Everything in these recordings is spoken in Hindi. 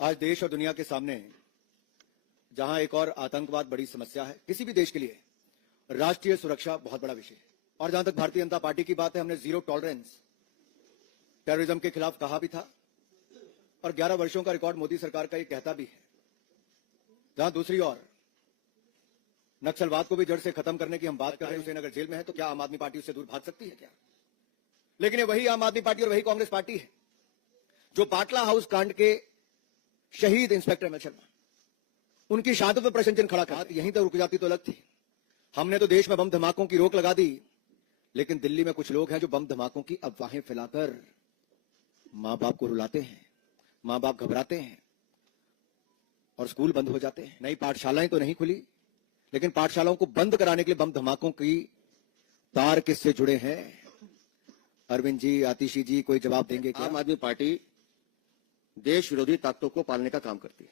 आज देश और दुनिया के सामने जहां एक और आतंकवाद बड़ी समस्या है, किसी भी देश के लिए राष्ट्रीय सुरक्षा बहुत बड़ा विषय है। और जहां तक भारतीय जनता पार्टी की बात है, हमने जीरो टॉलरेंस टेररिज्म के खिलाफ कहा भी था और 11 वर्षों का रिकॉर्ड मोदी सरकार का ये कहता भी है। जहां दूसरी ओर नक्सलवाद को भी जड़ से खत्म करने की हम बात कर रहे हैं, हुसैन अगर जेल में है तो क्या आम आदमी पार्टी उससे दूर भाग सकती है क्या? लेकिन ये वही आम आदमी पार्टी और वही कांग्रेस पार्टी है जो पाटला हाउस कांड के शहीद इंस्पेक्टर अमित शर्मा उनकी शहादत पर प्रश्न चिन्ह खड़ा कर यहीं तक रुक जाती तो अलग थी। हमने तो देश में बम धमाकों की रोक लगा दी, लेकिन दिल्ली में कुछ लोग हैं जो बम धमाकों की अफवाहें फैलाकर मां बाप को रुलाते हैं, मां बाप घबराते हैं और स्कूल बंद हो जाते हैं। नई पाठशालाएं तो नहीं खुली, लेकिन पाठशालाओं को बंद कराने के लिए बम धमाकों की तार किससे जुड़े हैं? अरविंद जी, आतिशी जी, कोई जवाब देंगे क्या? आम आदमी पार्टी देश विरोधी ताकतों को पालने का काम करती है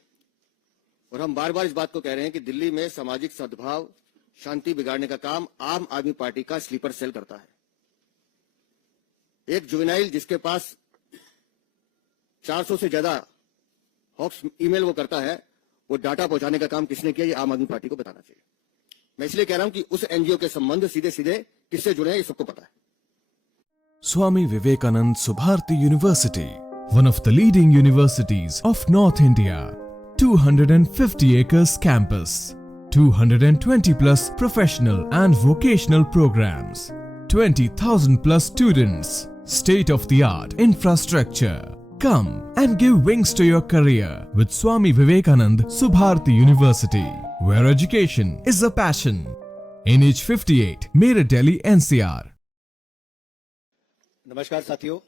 और हम बार बार इस बात को कह रहे हैं कि दिल्ली में सामाजिक सद्भाव, शांति बिगाड़ने का काम आम आदमी पार्टी का स्लीपर सेल करता है। एक जुवेनाइल जिसके पास 400 से ज्यादा हॉक्स ईमेल वो करता है, वो डाटा पहुंचाने का काम किसने किया, ये आम आदमी पार्टी को बताना चाहिए। मैं इसलिए कह रहा हूं कि उस एनजीओ के संबंध सीधे सीधे किससे जुड़े हैं, ये सबको पता है। Swami Vivekanand Subharti University, one of the leading universities of North India. 250 acres campus, 220 plus professional and vocational programs, 20,000 plus students, state of the art infrastructure. Come and give wings to your career with Swami Vivekanand Subharti University, where education is a passion. NH 58, Meerut, Delhi, NCR. नमस्कार साथियों,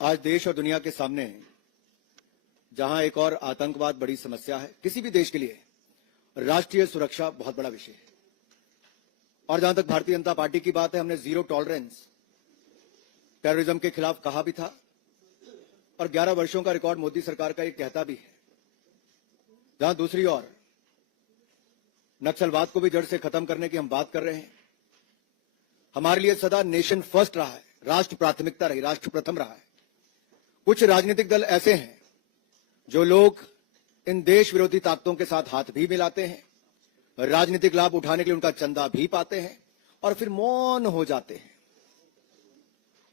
आज देश और दुनिया के सामने जहां एक और आतंकवाद बड़ी समस्या है, किसी भी देश के लिए राष्ट्रीय सुरक्षा बहुत बड़ा विषय है। और जहां तक भारतीय जनता पार्टी की बात है, हमने जीरो टॉलरेंस टेररिज्म के खिलाफ कहा भी था और 11 वर्षों का रिकॉर्ड मोदी सरकार का ये कहता भी है। जहां दूसरी ओर नक्सलवाद को भी जड़ से खत्म करने की हम बात कर रहे हैं। हमारे लिए सदा नेशन फर्स्ट रहा है, राष्ट्र प्राथमिकता रही, राष्ट्र प्रथम रहा है। कुछ राजनीतिक दल ऐसे हैं जो लोग इन देश विरोधी ताकतों के साथ हाथ भी मिलाते हैं, राजनीतिक लाभ उठाने के लिए उनका चंदा भी पाते हैं और फिर मौन हो जाते हैं।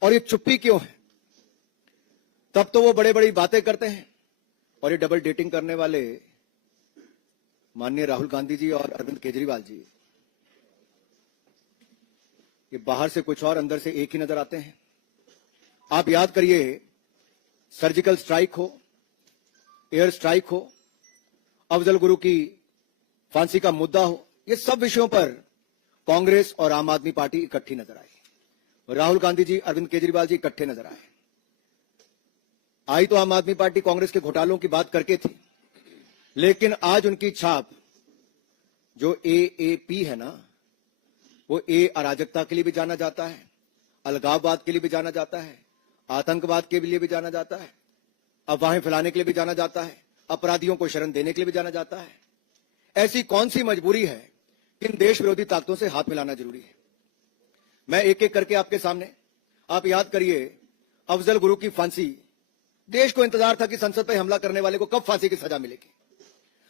और ये चुप्पी क्यों है? तब तो वो बड़े बड़ी बातें करते हैं और ये डबल डेटिंग करने वाले माननीय राहुल गांधी जी और अरविंद केजरीवाल जी, ये बाहर से कुछ और अंदर से एक ही नजर आते हैं। आप याद करिए, सर्जिकल स्ट्राइक हो, एयर स्ट्राइक हो, अफजल गुरु की फांसी का मुद्दा हो, ये सब विषयों पर कांग्रेस और आम आदमी पार्टी इकट्ठी नजर आई। राहुल गांधी जी, अरविंद केजरीवाल जी इकट्ठे नजर आए। आई तो आम आदमी पार्टी कांग्रेस के घोटालों की बात करके थी, लेकिन आज उनकी छाप जो एएपी है ना, वो अराजकता के लिए भी जाना जाता है, अलगाववाद के लिए भी जाना जाता है, आतंकवाद के लिए भी जाना जाता है, अफवाहें फैलाने के लिए भी जाना जाता है, अपराधियों को शरण देने के लिए भी जाना जाता है। ऐसी कौन सी मजबूरी है कि इन देश विरोधी ताकतों से हाथ मिलाना जरूरी है? मैं एक एक करके आपके सामने, आप याद करिए, अफजल गुरु की फांसी, देश को इंतजार था कि संसद पर हमला करने वाले को कब फांसी की सजा मिलेगी,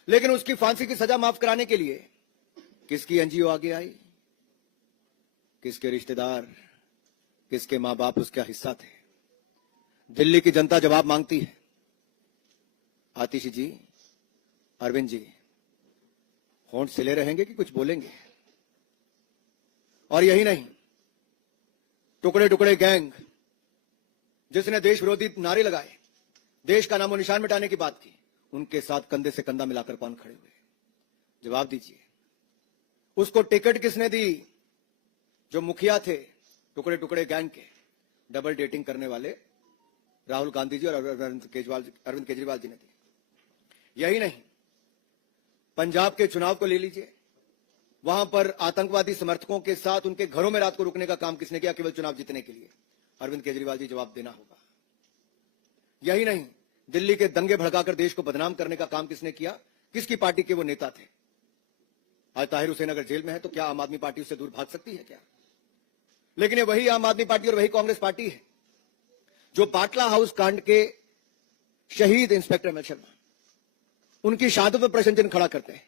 लेकिन उसकी फांसी की सजा माफ कराने के लिए किसकी एनजीओ आगे आई, किसके रिश्तेदार, किसके मां बाप उसका हिस्सा थे? दिल्ली की जनता जवाब मांगती है। आतिशी जी, अरविंद जी, होंठ सिले रहेंगे कि कुछ बोलेंगे? और यही नहीं, टुकड़े टुकड़े गैंग जिसने देश विरोधी नारे लगाए, देश का नामो निशान मिटाने की बात की, उनके साथ कंधे से कंधा मिलाकर कौन खड़े हुए? जवाब दीजिए। उसको टिकट किसने दी? जो मुखिया थे टुकड़े टुकड़े गैंग के, डबल डेटिंग करने वाले राहुल गांधी जी और अरविंद केजरीवाल जी ने दी। यही नहीं, पंजाब के चुनाव को ले लीजिए, वहां पर आतंकवादी समर्थकों के साथ उनके घरों में रात को रुकने का काम किसने किया, केवल चुनाव जीतने के लिए? अरविंद केजरीवाल जी, जवाब देना होगा। यही नहीं, दिल्ली के दंगे भड़काकर देश को बदनाम करने का काम किसने किया? किसकी पार्टी के वो नेता थे? आज ताहिर हुसैन अगर जेल में है तो क्या आम आदमी पार्टी उससे दूर भाग सकती है क्या? लेकिन ये वही आम आदमी पार्टी और वही कांग्रेस पार्टी है जो पाटला हाउस कांड के शहीद इंस्पेक्टर एमएल शर्मा, उनकी शहादत पर प्रश्न चिन्ह खड़ा करते हैं।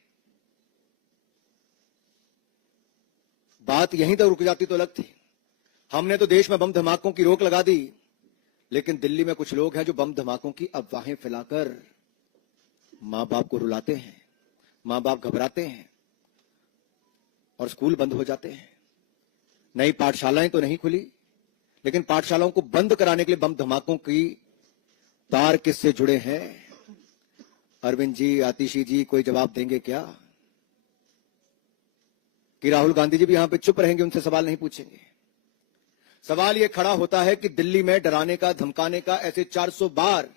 बात यहीं तक रुक जाती तो अलग थी। हमने तो देश में बम धमाकों की रोक लगा दी, लेकिन दिल्ली में कुछ लोग हैं जो बम धमाकों की अफवाहें फैलाकर मां बाप को रुलाते हैं, मां बाप घबराते हैं और स्कूल बंद हो जाते हैं। नई पाठशालाएं तो नहीं खुली, लेकिन पाठशालाओं को बंद कराने के लिए बम धमाकों की तार किससे जुड़े हैं? अरविंद जी, आतिशी जी कोई जवाब देंगे क्या? कि राहुल गांधी जी भी यहां पे चुप रहेंगे, उनसे सवाल नहीं पूछेंगे? सवाल यह खड़ा होता है कि दिल्ली में डराने का, धमकाने का ऐसे 400 बार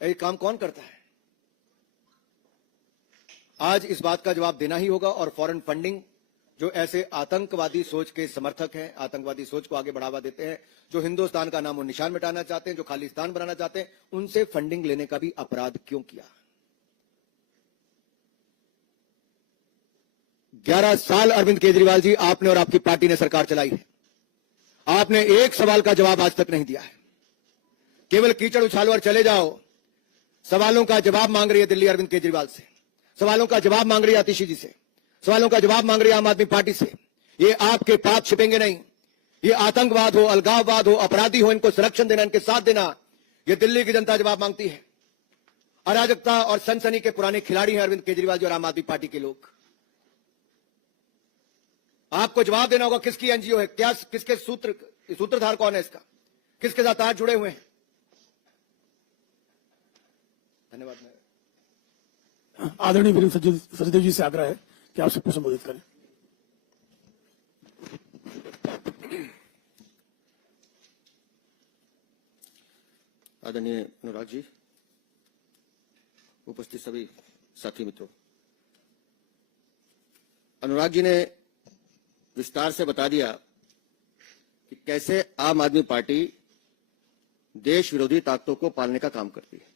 ये काम कौन करता है? आज इस बात का जवाब देना ही होगा। और फॉरेन फंडिंग, जो ऐसे आतंकवादी सोच के समर्थक हैं, आतंकवादी सोच को आगे बढ़ावा देते हैं, जो हिंदुस्तान का नामो निशान मिटाना चाहते हैं, जो खालिस्तान बनाना चाहते हैं, उनसे फंडिंग लेने का भी अपराध क्यों किया? 11 साल अरविंद केजरीवाल जी आपने और आपकी पार्टी ने सरकार चलाई है। आपने एक सवाल का जवाब आज तक नहीं दिया है। केवल कीचड़ उछालो और चले जाओ। सवालों का जवाब मांग रही है दिल्ली अरविंद केजरीवाल से, सवालों का जवाब मांग रही है आतिशी जी से, सवालों का जवाब मांग रही है आम आदमी पार्टी से। ये आपके पाप छिपेंगे नहीं। ये आतंकवाद हो, अलगाववाद हो, अपराधी हो, इनको संरक्षण देना, इनके साथ देना, ये दिल्ली की जनता जवाब मांगती है। अराजकता और सनसनी के पुराने खिलाड़ी हैं अरविंद केजरीवाल जी और आम आदमी पार्टी के लोग। आपको जवाब देना होगा किसकी एनजीओ है, क्या, किसके सूत्रधार कौन है इसका, किसके साथ आज जुड़े हुए हैं। धन्यवाद। आदरणीय वीरेंद्र सचदेव जी से आग्रह है कि आप सबको संबोधित करें। आदरणीय अनुराग जी, उपस्थित सभी साथी मित्रों, अनुराग जी ने विस्तार से बता दिया कि कैसे आम आदमी पार्टी देश विरोधी ताकतों को पालने का काम करती है।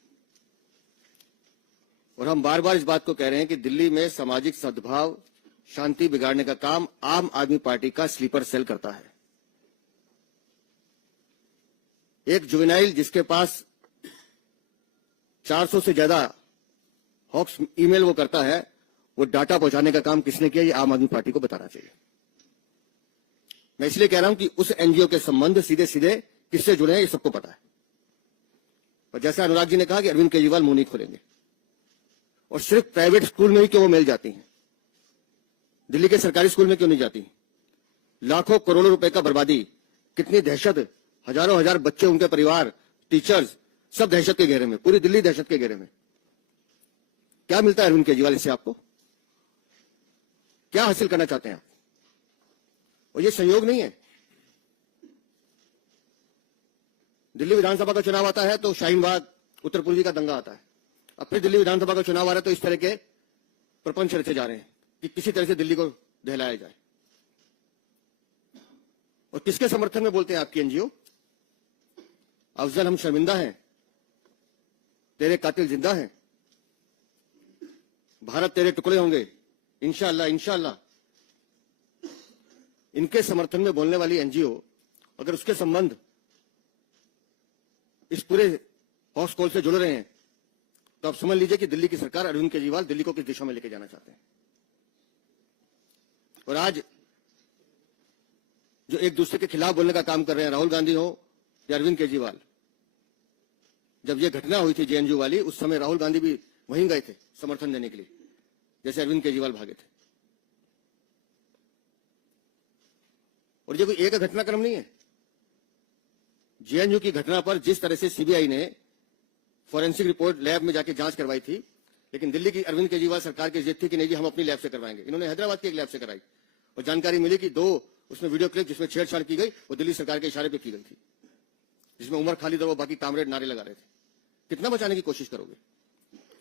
और हम बार बार इस बात को कह रहे हैं कि दिल्ली में सामाजिक सद्भाव, शांति बिगाड़ने का काम आम आदमी पार्टी का स्लीपर सेल करता है। एक जुवेनाइल जिसके पास 400 से ज्यादा हॉक्स ईमेल वो करता है, वो डाटा पहुंचाने का काम किसने किया, ये आम आदमी पार्टी को बताना चाहिए। मैं इसलिए कह रहा हूं कि उस एनजीओ के संबंध सीधे सीधे किससे जुड़े हैं, ये सबको पता है। पर जैसा अनुराग जी ने कहा कि अरविंद केजरीवाल मुंह नहीं खोलेंगे, और सिर्फ प्राइवेट स्कूल में ही क्यों वो मेल जाती हैं, दिल्ली के सरकारी स्कूल में क्यों नहीं जाती? लाखों करोड़ों रुपए का बर्बादी, कितनी दहशत, हजारों हजार बच्चे, उनके परिवार, टीचर्स, सब दहशत के घेरे में, पूरी दिल्ली दहशत के घेरे में। क्या मिलता है अरविंद केजरीवाल इससे? आपको क्या हासिल करना चाहते हैं आप? और ये संयोग नहीं है। दिल्ली विधानसभा का चुनाव आता है तो शाहीन बाग, उत्तर पूर्वी का दंगा आता है। अब फिर दिल्ली विधानसभा का चुनाव आ रहा है तो इस तरह के प्रपंच रचे जा रहे हैं कि किसी तरह से दिल्ली को दहलाया जाए। और किसके समर्थन में बोलते हैं आपकी एनजीओ? अफजल हम शर्मिंदा हैं, तेरे कातिल जिंदा हैं, भारत तेरे टुकड़े होंगे, इंशाअल्लाह इंशाअल्लाह। इनके समर्थन में बोलने वाली एनजीओ अगर उसके संबंध इस पूरे हॉक्स कॉल से जुड़ रहे हैं तो आप समझ लीजिए कि दिल्ली की सरकार, अरविंद केजरीवाल दिल्ली को किस दिशा में लेके जाना चाहते हैं। और आज जो एक दूसरे के खिलाफ बोलने का काम कर रहे हैं, राहुल गांधी हो या अरविंद केजरीवाल, जब ये घटना हुई थी जेएनयू वाली, उस समय राहुल गांधी भी वहीं गए थे समर्थन देने के लिए, जैसे अरविंद केजरीवाल भागे थे। और ये कोई एक घटनाक्रम नहीं है। जेएनयू की घटना पर जिस तरह से सीबीआई ने फॉरेंसिक रिपोर्ट लैब में जाके जांच करवाई थी, लेकिन दिल्ली की अरविंद केजरीवाल सरकार की जिद थी कि नहीं जी हम अपनी लैब से करवाएंगे। इन्होंने हैदराबाद की एक लैब से कराई और जानकारी मिली कि 2 उसमें वीडियो क्लिप जिसमें छेड़छाड़ की गई वो दिल्ली सरकार के इशारे पे की गई थी, जिसमें उमर खालिद और वो बाकी कामरेड नारे लगा रहे थे। कितना बचाने की कोशिश करोगे?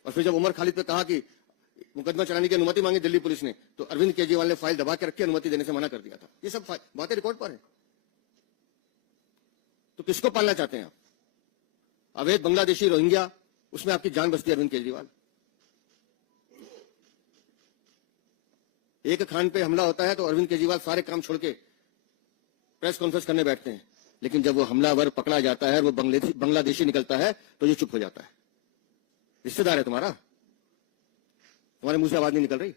और फिर जब उमर खालिद पे कहा कि मुकदमा चलाने की अनुमति मांगी दिल्ली पुलिस ने, तो अरविंद केजरीवाल ने फाइल दबा के रखी, अनुमति देने से मना कर दिया था। ये सब बातें रिकॉर्ड पर है। तो किसको पालना चाहते हैं आप? अवैध बांग्लादेशी रोहिंग्या, उसमें आपकी जान बसती है अरविंद केजरीवाल। एक खान पे हमला होता है तो अरविंद केजरीवाल सारे काम छोड़ के प्रेस कॉन्फ्रेंस करने बैठते हैं लेकिन जब वो हमलावर पकड़ा जाता है और वो बांग्लादेशी निकलता है तो ये चुप हो जाता है। रिश्तेदार है तुम्हारा, तुम्हारे मुंह से आवाज नहीं निकल रही।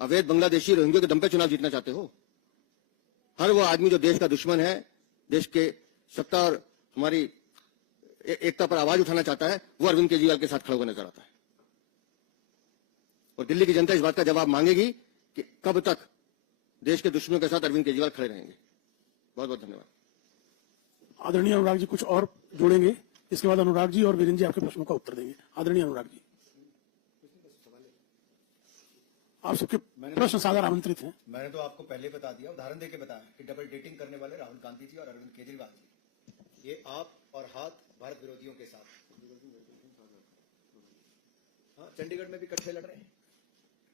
अवैध बांग्लादेशी रोहिंग्या के दम पे चुनाव जीतना चाहते हो। हर वो आदमी जो देश का दुश्मन है, देश के सत्ता और हमारी एकता पर आवाज उठाना चाहता है, वो अरविंद केजरीवाल के साथ खड़ा होकर नजर आता है। और दिल्ली की जनता इस बात का जवाब मांगेगी कि कब तक देश के दुश्मनों के साथ अरविंद केजरीवाल खड़े रहेंगे। बहुत बहुत धन्यवाद। आदरणीय अनुराग जी कुछ और जोड़ेंगे, इसके बाद अनुराग जी और वीरेंद्र जी आपके प्रश्नों का उत्तर देंगे। आदरणीय अनुराग जी, आप सबके प्रश्न सादर आमंत्रित हैं। मैंने तो आपको पहले बता दिया, उदाहरण देके बताया कि डबल डेटिंग करने वाले राहुल गांधी जी और अरविंद केजरीवाल जी, ये आप और हाथ भारत विरोधियों के साथ। हाँ, चंडीगढ़ में भी इकट्ठे लड़ रहे हैं।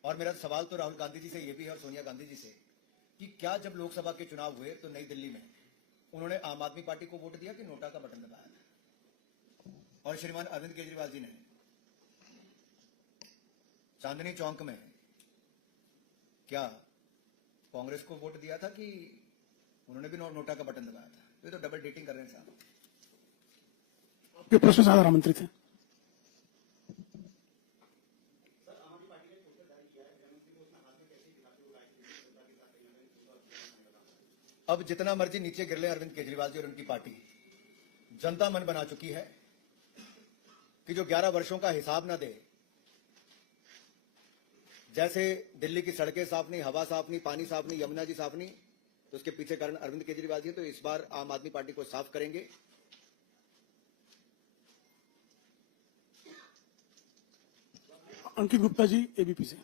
और मेरा सवाल तो राहुल गांधी जी से ये भी है और सोनिया गांधी जी से कि क्या जब लोकसभा के चुनाव हुए तो नई दिल्ली में उन्होंने आम आदमी पार्टी को वोट दिया कि नोटा का बटन दबाया था? और श्रीमान अरविंद केजरीवाल जी ने चांदनी चौक में क्या कांग्रेस को वोट दिया था कि उन्होंने भी नोटा का बटन दबाया था? ये तो डबल डेटिंग कर रहे हैं साहब। आपके प्रश्न सादर आमंत्रित हैं। अब जितना मर्जी नीचे गिर ले अरविंद केजरीवाल जी और उनकी पार्टी, जनता मन बना चुकी है कि जो 11 वर्षों का हिसाब ना दे, जैसे दिल्ली की सड़कें साफ नहीं, हवा साफ नहीं, पानी साफ नहीं, यमुना जी साफ नहीं, तो उसके पीछे कारण अरविंद केजरीवाल जी। तो इस बार आम आदमी पार्टी को साफ करेंगे। अंकित गुप्ता जी एबीपी से।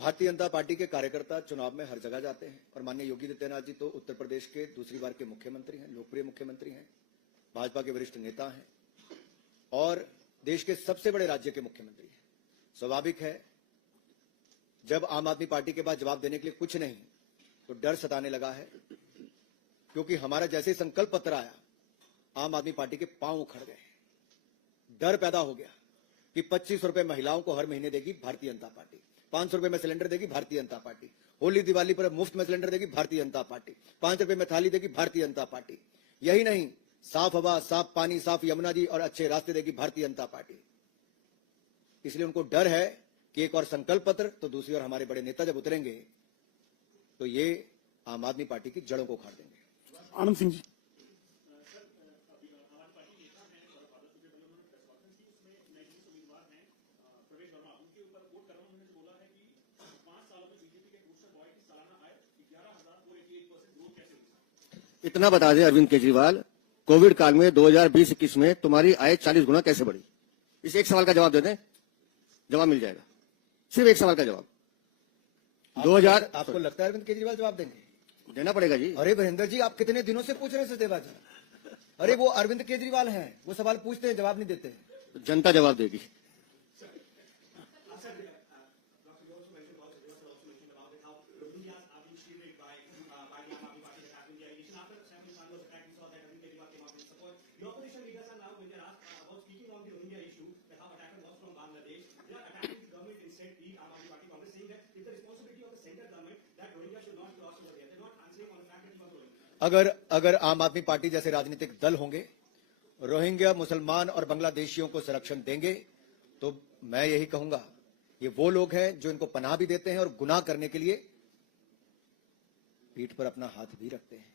भारतीय जनता पार्टी के कार्यकर्ता चुनाव में हर जगह जाते हैं और माननीय योगी आदित्यनाथ जी तो उत्तर प्रदेश के दूसरी बार के मुख्यमंत्री हैं, लोकप्रिय मुख्यमंत्री हैं, भाजपा के वरिष्ठ नेता हैं और देश के सबसे बड़े राज्य के मुख्यमंत्री हैं। स्वाभाविक है जब आम आदमी पार्टी के पास जवाब देने के लिए कुछ नहीं तो डर सताने लगा है, क्योंकि हमारा जैसे संकल्प पत्र आया आम आदमी पार्टी के पांव उखड़ गए। डर पैदा हो गया कि 25 रुपए महिलाओं को हर महीने देगी भारतीय जनता पार्टी, 500 रुपए में सिलेंडर देगी भारतीय जनता पार्टी, होली दिवाली पर मुफ्त में सिलेंडर देगी भारतीय जनता पार्टी, 5 रुपए में थाली देगी भारतीय जनता पार्टी। यही नहीं, साफ हवा, साफ पानी, साफ यमुना जी और अच्छे रास्ते देगी भारतीय जनता पार्टी। इसलिए उनको डर है कि एक और संकल्प पत्र तो दूसरी ओर हमारे बड़े नेता जब उतरेंगे तो ये आम आदमी पार्टी की जड़ों को उखाड़ देंगे। आनंद सिंह जी। इतना बता दे अरविंद केजरीवाल, कोविड काल में 2020-21 में तुम्हारी आय 40 गुना कैसे बढ़ी? इस एक सवाल का जवाब दे दें, जवाब मिल जाएगा। सिर्फ एक सवाल का जवाब। 2000 आपको लगता है अरविंद केजरीवाल जवाब देंगे? देना पड़ेगा जी। अरे वीरेंद्र जी, आप कितने दिनों से पूछ रहे हैं सदैवा जी? अरे वो अरविंद केजरीवाल हैं, वो सवाल पूछते हैं जवाब नहीं देते। जनता जवाब देगी। अगर आम आदमी पार्टी जैसे राजनीतिक दल होंगे, रोहिंग्या, मुसलमान और बांग्लादेशियों को संरक्षण देंगे, तो मैं यही कहूंगा ये वो लोग हैं जो इनको पनाह भी देते हैं और गुनाह करने के लिए पीठ पर अपना हाथ भी रखते हैं।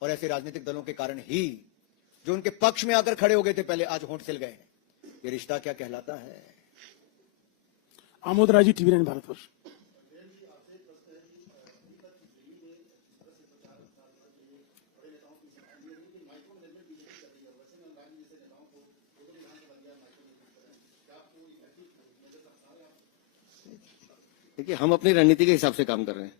और ऐसे राजनीतिक दलों के कारण ही जो उनके पक्ष में आकर खड़े हो गए थे पहले, आज होंठ सिल गए हैं। ये रिश्ता क्या कहलाता है? आमोद राय जी, टीवी 9 भारतवर्ष। देखिए, हम अपनी रणनीति के हिसाब से काम कर रहे हैं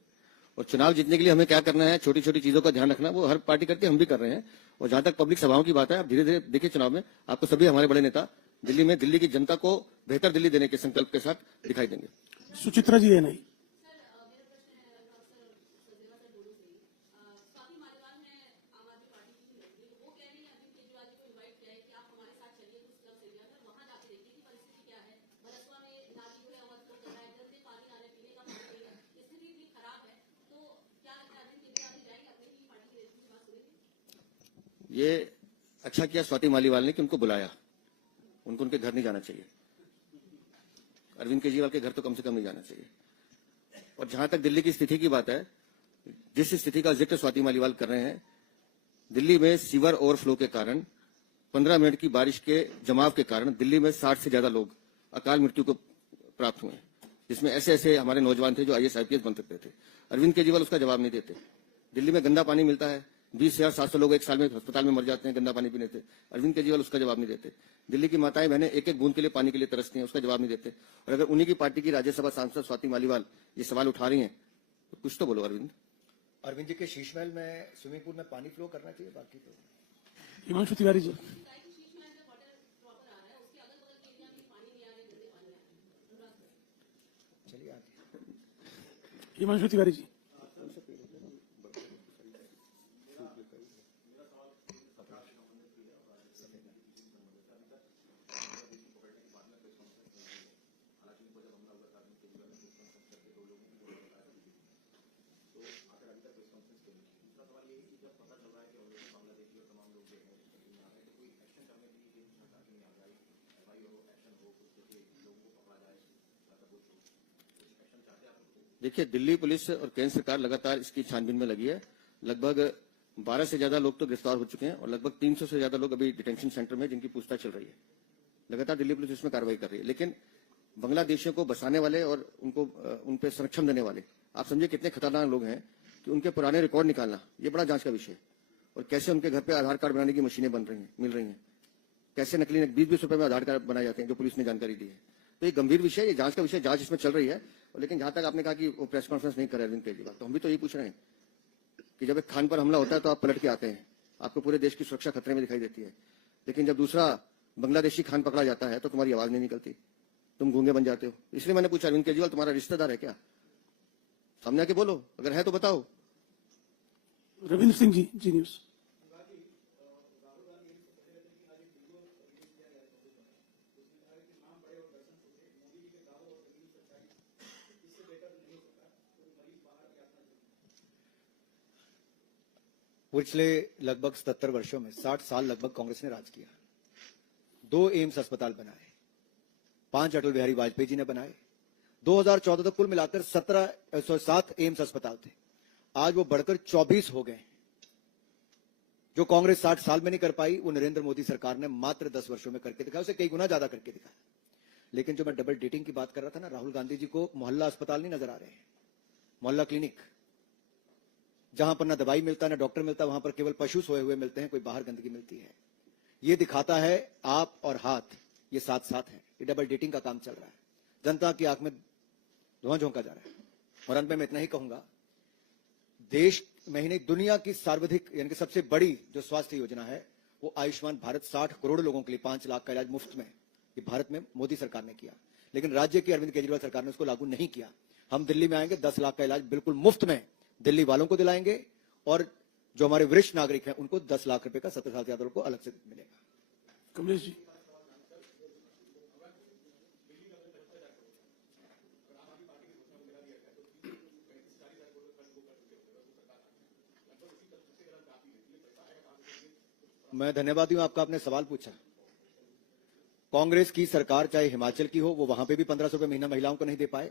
और चुनाव जीतने के लिए हमें क्या करना है, छोटी छोटी चीजों का ध्यान रखना, वो हर पार्टी करती है, हम भी कर रहे हैं। और जहां तक पब्लिक सभाओं की बात है, आप धीरे धीरे देखिए, चुनाव में आपको सभी हमारे बड़े नेता दिल्ली में दिल्ली की जनता को बेहतर दिल्ली देने के संकल्प के साथ दिखाई देंगे। सुचित्रा जी है नहीं। ये अच्छा किया स्वाति मालीवाल ने कि उनको बुलाया, उनको उनके घर नहीं जाना चाहिए, अरविंद केजरीवाल के घर तो कम से कम नहीं जाना चाहिए। और जहां तक दिल्ली की स्थिति की बात है, जिस स्थिति का जिक्र स्वाति मालीवाल कर रहे हैं, दिल्ली में सीवर ओवरफ्लो के कारण 15 मिनट की बारिश के जमाव के कारण दिल्ली में 60 से ज्यादा लोग अकाल मृत्यु को प्राप्त हुए, जिसमें ऐसे ऐसे हमारे नौजवान थे जो IAS IPS बन सकते थे। अरविंद केजरीवाल उसका जवाब नहीं देते। दिल्ली में गंदा पानी मिलता है, 20,700 लोग एक साल में अस्पताल में मर जाते हैं गंदा पानी पीने से, अरविंद केजरीवाल उसका जवाब नहीं देते। दिल्ली की माताएं बहनें एक एक बूंद के लिए पानी के लिए तरसती हैं, उसका जवाब नहीं देते। और अगर उन्हीं की पार्टी की राज्यसभा सांसद स्वाति मालीवाल ये सवाल उठा रही हैं तो कुछ तो बोलो अरविंद। अरविंद जी के शीश महल में स्विमिंग पूल में पानी फ्लो करना चाहिए, बाकी तो हिमांशु तिवारी जी। चलिए आगे। हिमांशु तिवारी जी। देखिए, दिल्ली पुलिस और केंद्र सरकार लगातार इसकी छानबीन में लगी है। लगभग 12 से ज्यादा लोग तो गिरफ्तार हो चुके हैं और लगभग 300 से ज्यादा लोग अभी डिटेंशन सेंटर में जिनकी पूछताछ चल रही है। लगातार दिल्ली पुलिस इसमें कार्रवाई कर रही है। लेकिन बांग्लादेशियों को बसाने वाले और उनको उन पर संरक्षण देने वाले, आप समझिए कितने खतरनाक लोग हैं कि उनके पुराने रिकॉर्ड निकालना ये बड़ा जांच का विषय है। और कैसे उनके घर पे आधार कार्ड बनाने की मशीनें बन रही हैं, मिल रही हैं, कैसे नकली 20-20 रुपए में आधार कार्ड बनाए जाते हैं, जो पुलिस ने जानकारी दी है। तो ये गंभीर विषय, ये जांच का विषय, जांच इसमें चल रही है। लेकिन जहां तक आपने कहा कि वो प्रेस कॉन्फ्रेंस नहीं करे अरविंद केजरीवाल, तो हम भी तो यही पूछ रहे हैं कि जब एक खान पर हमला होता है तो आप पलट के आते हैं, आपको पूरे देश की सुरक्षा खतरे में दिखाई देती है। लेकिन जब दूसरा बांग्लादेशी खान पकड़ा जाता है तो तुम्हारी आवाज नहीं निकलती, तुम गूंगे बन जाते हो। इसलिए मैंने पूछा, अरविंद केजरीवाल तुम्हारा रिश्तेदार है क्या? सामने आके बोलो, अगर है तो बताओ। रविंद्र सिंह जी, जी न्यूज। पिछले लगभग 77 वर्षों में 60 साल लगभग कांग्रेस ने राज किया। 2 एम्स अस्पताल बनाए, 5 अटल बिहारी वाजपेयी जी ने बनाए। 2014 तक कुल मिलाकर 7 एम्स अस्पताल थे, आज वो बढ़कर 24 हो गए। जो कांग्रेस 60 साल में नहीं कर पाई, वो नरेंद्र मोदी सरकार ने मात्र 10 वर्षों में करके दिखाया, उसे कई गुना ज्यादा करके दिखाया। लेकिन जो मैं डबल डेटिंग की बात कर रहा था ना, राहुल गांधी जी को मोहल्ला अस्पताल नहीं नजर आ रहे हैं, मोहल्ला क्लिनिक, जहां पर ना दवाई मिलता ना डॉक्टर मिलता, वहां पर केवल पशु सोए हुए मिलते हैं, कोई बाहर गंदगी मिलती है। ये दिखाता है आप और हाथ ये साथ साथ हैं। ये डबल डेटिंग का काम चल रहा है, जनता की आंख में धुआं झोंका जा रहा है। और अंत में मैं इतना ही कहूंगा, देश में ही नहीं दुनिया की सर्वाधिक यानी कि सबसे बड़ी जो स्वास्थ्य योजना है वो आयुष्मान भारत, 60 करोड़ लोगों के लिए 5 लाख का इलाज मुफ्त में, ये भारत में मोदी सरकार ने किया। लेकिन राज्य की अरविंद केजरीवाल सरकार ने उसको लागू नहीं किया। हम दिल्ली में आएंगे, 10 लाख का इलाज बिल्कुल मुफ्त में दिल्ली वालों को दिलाएंगे और जो हमारे वरिष्ठ नागरिक हैं उनको 10 लाख रुपए का 17 साल से ज्यादा लोगों को अलग से मिलेगा। कमलेश जी। मैं धन्यवादी हूं आपका, आपने सवाल पूछा। कांग्रेस की सरकार चाहे हिमाचल की हो, वो वहां पे भी 1500 रुपए महीना महिलाओं को नहीं दे पाए,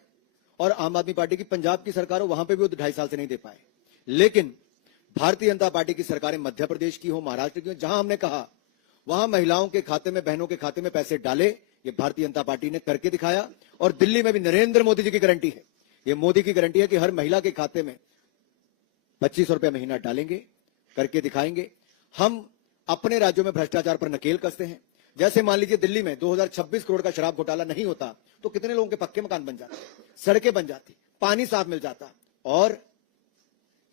और आम आदमी पार्टी की पंजाब की सरकार हो, वहां पे भी वो 2.5 साल से नहीं दे पाए। लेकिन भारतीय जनता पार्टी की सरकारें मध्य प्रदेश की हो, महाराष्ट्र की हो, जहां हमने कहा वहां महिलाओं के खाते में, बहनों के खाते में पैसे डाले, ये भारतीय जनता पार्टी ने करके दिखाया। और दिल्ली में भी नरेंद्र मोदी जी की गारंटी है, ये मोदी की गारंटी है कि हर महिला के खाते में 2500 रुपए महीना डालेंगे, करके दिखाएंगे। हम अपने राज्यों में भ्रष्टाचार पर नकेल कसते हैं। जैसे मान लीजिए दिल्ली में 2026 करोड़ का शराब घोटाला नहीं होता तो कितने लोगों के पक्के मकान बन जाते, सड़कें बन जाती, पानी साफ मिल जाता, और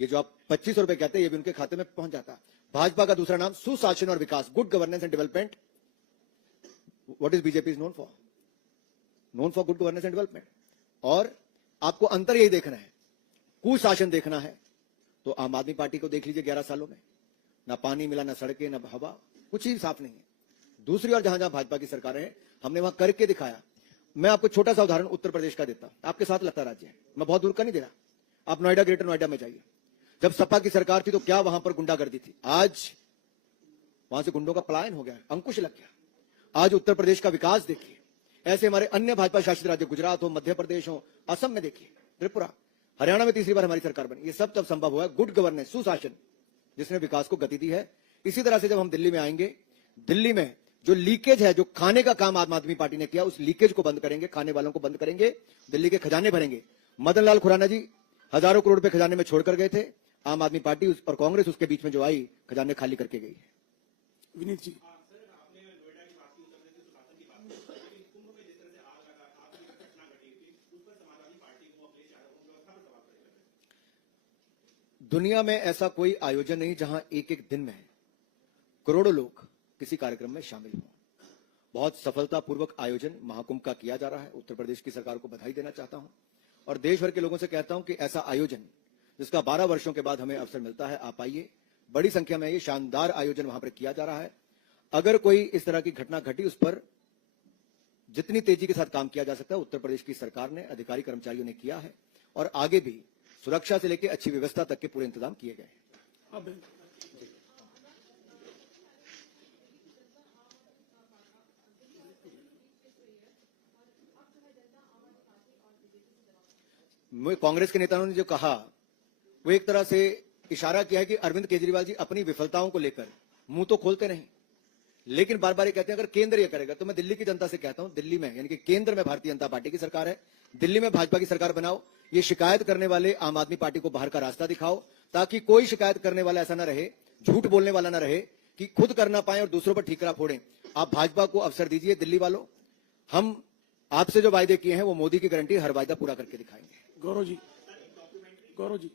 ये जो आप 2500 रुपए कहते हैं ये भी उनके खाते में पहुंच जाता। भाजपा का दूसरा नाम सुशासन और विकास, good governance and development. What is BJP is known for? Known for good governance and development. और आपको अंतर यही देखना है, कुशासन देखना है तो आम आदमी पार्टी को देख लीजिए, 11 सालों में ना पानी मिला, ना सड़कें, ना हवा, कुछ ही साफ नहीं है। दूसरी ओर जहां जहां भाजपा की सरकारें हैं, हमने वहां करके दिखाया। मैं आपको छोटा सा उदाहरण उत्तर प्रदेश का देता हूं, आपके साथ लगता राज्य है, मैं बहुत दूर का नहीं दे रहा। आप नोएडा, ग्रेटर नोएडा में जाइए, जब सपा की सरकार थी तो क्या वहां पर गुंडागर्दी थी। आज वहां से गुंडों का पलायन हो गया, अंकुश लग गया। आज उत्तर प्रदेश का विकास देखिए, ऐसे हमारे अन्य भाजपा शासित राज्य गुजरात हो, मध्य प्रदेश हो, असम में देखिए, त्रिपुरा, हरियाणा में तीसरी बार हमारी सरकार बनी। ये सब तब संभव हुआ गुड गवर्नेंस, सुशासन, जिसने विकास को गति दी है। इसी तरह से जब हम दिल्ली में आएंगे, दिल्ली में जो लीकेज है, जो खाने का काम आम आदमी पार्टी ने किया, उस लीकेज को बंद करेंगे, खाने वालों को बंद करेंगे, दिल्ली के खजाने भरेंगे। मदन लाल खुराना जी हजारों करोड़ रुपए खजाने में छोड़कर गए थे, आम आदमी पार्टी और कांग्रेस उसके बीच में जो आई, खजाने खाली करके गई है। विनीत जी, दुनिया में ऐसा कोई आयोजन नहीं जहां एक एक दिन में करोड़ों लोग किसी कार्यक्रम में शामिल हों। बहुत सफलतापूर्वक आयोजन महाकुंभ का किया जा रहा है। उत्तर प्रदेश की सरकार को बधाई देना चाहता हूं और देश भर के लोगों से कहता हूं कि ऐसा आयोजन जिसका 12 वर्षों के बाद हमें अवसर मिलता है, आप आइए। बड़ी संख्या में ये शानदार आयोजन वहां पर किया जा रहा है। अगर कोई इस तरह की घटना घटी, उस पर जितनी तेजी के साथ काम किया जा सकता है उत्तर प्रदेश की सरकार ने, अधिकारी कर्मचारियों ने किया है और आगे भी सुरक्षा से लेकर अच्छी व्यवस्था तक के पूरे इंतजाम किए गए हैं। अब कांग्रेस के नेताओं ने जो कहा, वो एक तरह से इशारा किया है कि अरविंद केजरीवाल जी अपनी विफलताओं को लेकर मुंह तो खोलते नहीं, लेकिन बार बार ये कहते हैं अगर केंद्र ये करेगा। तो मैं दिल्ली की जनता से कहता हूं, दिल्ली में यानी कि केंद्र में भारतीय जनता पार्टी की सरकार है, दिल्ली में भाजपा की सरकार बनाओ। ये शिकायत करने वाले आम आदमी पार्टी को बाहर का रास्ता दिखाओ, ताकि कोई शिकायत करने वाला ऐसा ना रहे, झूठ बोलने वाला ना रहे कि खुद करना पाए और दूसरों पर ठीकरा फोड़ें। आप भाजपा को अवसर दीजिए। दिल्ली वालों, हम आपसे जो वायदे किए हैं वो मोदी की गारंटी, हर वायदा पूरा करके दिखाएंगे। गौरव जी, गौरव जी,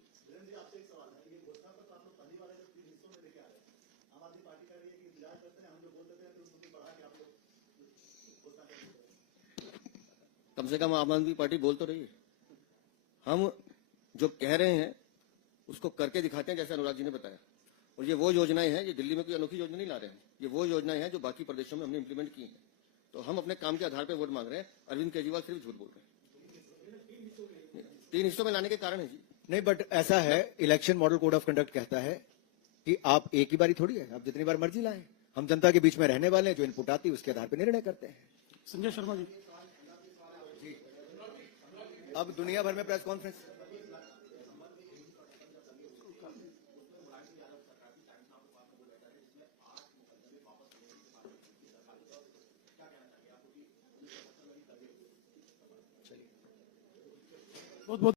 कम से कम आम आदमी पार्टी बोल तो रही है। हम जो कह रहे हैं उसको करके दिखाते हैं, जैसे अनुराग जी ने बताया। और ये वो योजनाएं हैं, ये दिल्ली में कोई अनोखी योजना नहीं ला रहे हैं, ये वो योजनाएं हैं जो बाकी प्रदेशों में हमने इंप्लीमेंट की हैं। तो हम अपने काम के आधार पर वोट मांग रहे हैं। अरविंद केजरीवाल सिर्फ झूठ बोल रहे हैं। 3 हिस्सों में लाने के कारण है जी। नहीं, बट ऐसा है, election model code of conduct कहता है कि आप एक ही बारी थोड़ी है, आप जितनी बार मर्जी लाएं। हम जनता के बीच में रहने वाले हैं, जो इनपुट आती है उसके आधार पर निर्णय करते हैं। संजय शर्मा जी, अब दुनिया भर में प्रेस कॉन्फ्रेंस, बहुत बहुत